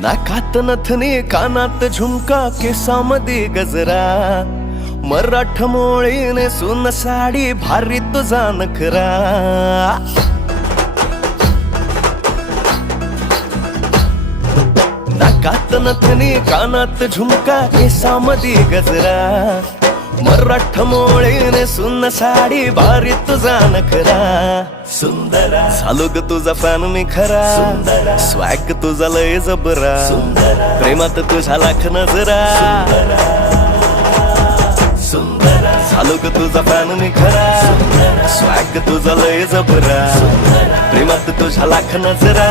नाकात नथनी कानात झुमका केसामध्ये गजरा मराठ मोळीने सुन साडी भारी तुझा नखरा नाकात नथनी कानात झुमका केसामध्ये गजरा मराठ मोळीने सुन साडी भारी तुझा नखरा सुंदरा झालो ग तुझा फॅन मी खरा सुंदरा स्वॅग तुझा लय जबरा सुंदरा प्रेमात तुझा लाख नजरा सुंदरा झालो ग तुझा फॅन मी खरा स्वॅग तुझा लय जबरा प्रेमात तुझा लाख नजरा